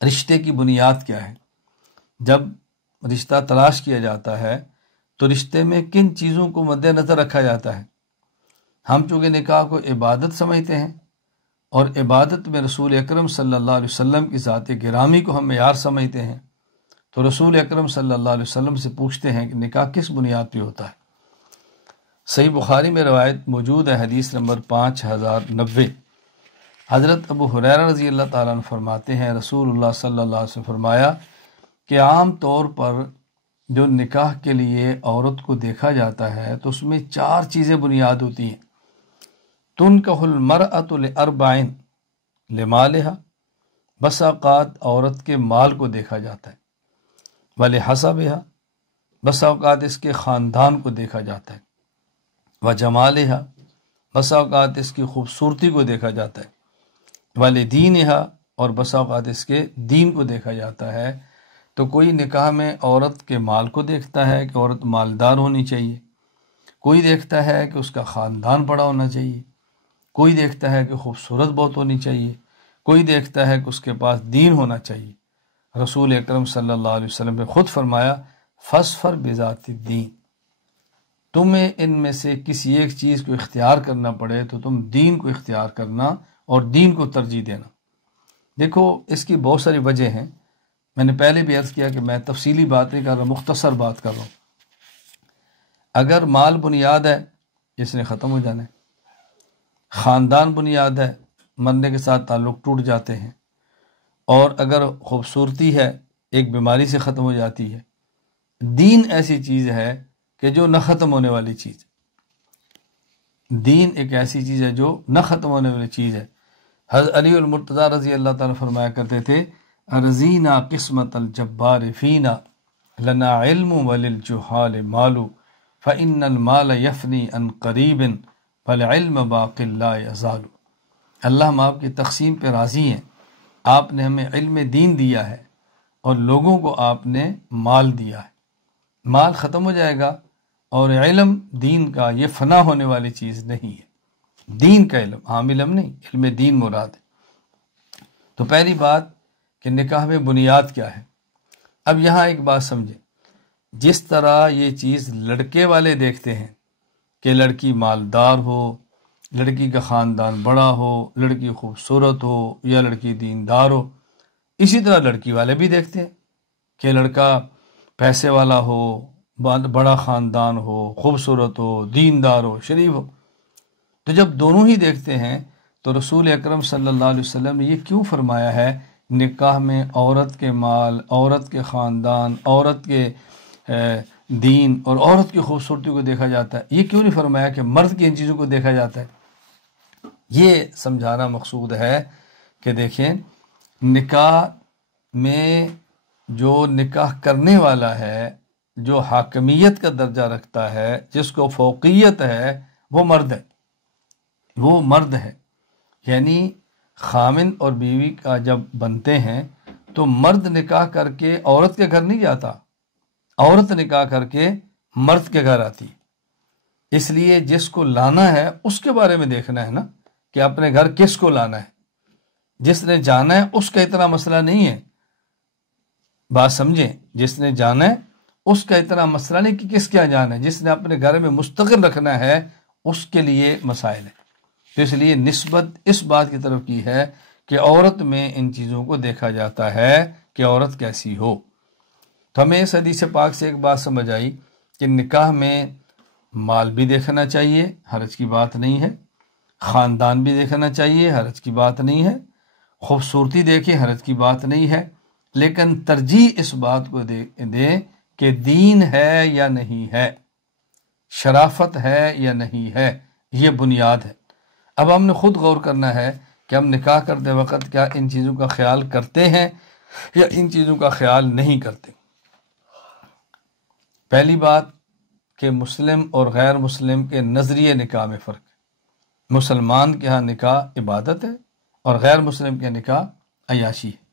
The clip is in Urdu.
رشتے کی بنیاد کیا ہے؟ جب رشتہ تلاش کیا جاتا ہے تو رشتے میں کن چیزوں کو مد نظر رکھا جاتا ہے؟ ہم چونکہ نکاح کو عبادت سمجھتے ہیں اور عبادت میں رسول اکرم صلی اللہ علیہ وسلم کی ذات گرامی کو ہم معیار سمجھتے ہیں، تو رسول اکرم صلی اللہ علیہ وسلم سے پوچھتے ہیں کہ نکاح کس بنیاد پہ ہوتا ہے؟ صحیح بخاری میں روایت موجود ہے، حدیث نمبر 5090۔ حضرت ابو ہریرہ رضی اللہ تعالیٰ عنہ فرماتے ہیں رسول اللہ صلی اللہ علیہ وسلم فرمایا کہ عام طور پر جو نکاح کے لیے عورت کو دیکھا جاتا ہے تو اس میں 4 چیزیں بنیاد ہوتی ہیں۔ تنکح المرأة لأربع لمالها، بس اوقات عورت کے مال کو دیکھا جاتا ہے، ولحسبها، بس اوقات اس کے خاندان کو دیکھا جاتا ہے، وجمالها، بس اوقات اس کی خوبصورتی کو دیکھا جاتا ہے، ولدینها، اور بس اوقات اس کے دین کو دیکھا جاتا ہے۔ تو کوئی نکاح میں عورت کے مال کو دیکھتا ہے کہ عورت مالدار ہونی چاہیے، کوئی دیکھتا ہے کہ اس کا خاندان بڑا ہونا چاہیے، کوئی دیکھتا ہے کہ خوبصورت بہت ہونی چاہیے، کوئی دیکھتا ہے کہ اس کے پاس دین ہونا چاہیے۔ رسول اکرم صلی اللہ علیہ وسلم نے خود فرمایا فاظفر بذات الدین، تمہیں ان میں سے کسی ایک چیز کو اختیار کرنا پڑے تو تم دین کو اختیار کرنا اور دین کو ترجیح دینا۔ دیکھو اس کی بہت ساری وجہ ہیں، میں نے پہلے بھی عرض کیا کہ میں تفصیلی بات نہیں کر رہا، مختصر بات کر رہا ہوں۔ اگر مال بنیاد ہے اس نے ختم ہو جانا ہے، خاندان بنیاد ہے، مرنے کے ساتھ تعلق ٹوٹ جاتے ہیں، اور اگر خوبصورتی ہے ایک بیماری سے ختم ہو جاتی ہے۔ دین ایسی چیز ہے کہ جو نہ ختم ہونے والی چیز، دین ایک ایسی چیز ہے جو نہ ختم ہونے والی چیز ہے۔ حضرت علی المرتضیٰ رضی اللہ تعالیٰ فرمایا کرتے تھے رضینا قسمت الجبار فینا لنا علم وللجہال مال فإن المال یفنی عن قریب فالعلم باق لا یزال۔ اللہ ہم آپ کی تقسیم پہ راضی ہیں، آپ نے ہمیں علم دین دیا ہے اور لوگوں کو آپ نے مال دیا ہے۔ مال ختم ہو جائے گا اور علم دین کا یہ فنا ہونے والی چیز نہیں ہے۔ دین کا علم، عام علم نہیں، علم دین مراد ہے۔ تو پہلی بات کہ نکاح میں بنیاد کیا ہے۔ اب یہاں ایک بات سمجھیں، جس طرح یہ چیز لڑکے والے دیکھتے ہیں کہ لڑکی مالدار ہو، لڑکی کا خاندان بڑا ہو، لڑکی خوبصورت ہو یا لڑکی دیندار ہو، اسی طرح لڑکی والے بھی دیکھتے ہیں کہ لڑکا پیسے والا ہو، بڑا خاندان ہو، خوبصورت ہو، دیندار ہو، شریف ہو۔ تو جب دونوں ہی دیکھتے ہیں تو رسول اکرم صلی اللہ علیہ وسلم نے یہ کیوں فرمایا ہے نکاح میں عورت کے مال، عورت کے خاندان، عورت کے دین اور عورت کی خوبصورتی کو دیکھا جاتا ہے؟ یہ کیوں نہیں فرمایا کہ مرد کی ان چیزوں کو دیکھا جاتا ہے؟ یہ سمجھانا مقصود ہے کہ دیکھیں نکاح میں جو نکاح کرنے والا ہے، جو حاکمیت کا درجہ رکھتا ہے، جس کو فوقیت ہے، وہ مرد ہے، وہ مرد ہے۔ یعنی خامن اور بیوی کا جب بنتے ہیں تو مرد نکاح کر کے عورت کے گھر نہیں جاتا، عورت نکاح کر کے مرد کے گھر آتی۔ اس لیے جس کو لانا ہے اس کے بارے میں دیکھنا ہے نا، کہ اپنے گھر کس کو لانا ہے۔ جس نے جانا ہے اس کا اتنا مسئلہ نہیں ہے، بات سمجھیں، جس نے جانا ہے اس کا اتنا مسئلہ نہیں کہ کس کیا جانا ہے، جس نے اپنے گھر میں مستقل رکھنا ہے اس کے لیے مسائل ہیں۔ تو اس لیے نسبت اس بات کی طرف کی ہے کہ عورت میں ان چیزوں کو دیکھا جاتا ہے کہ عورت کیسی ہو۔ تو ہمیں اس حدیث پاک سے ایک بات سمجھ آئی کہ نکاح میں مال بھی دیکھنا چاہیے، حرج کی بات نہیں ہے، خاندان بھی دیکھنا چاہیے، حرج کی بات نہیں ہے، خوبصورتی دیکھیں، حرج کی بات نہیں ہے، لیکن ترجیح اس بات کو دے کہ دین ہے یا نہیں ہے، شرافت ہے یا نہیں ہے، یہ بنیاد ہے۔ اب ہم نے خود غور کرنا ہے کہ ہم نکاح کرتے وقت کیا ان چیزوں کا خیال کرتے ہیں یا ان چیزوں کا خیال نہیں کرتے۔ پہلی بات کہ مسلم اور غیر مسلم کے نظریے نکاح میں فرق ہے۔ مسلمان کے ہاں نکاح عبادت ہے اور غیر مسلم کے نکاح عیاشی ہے۔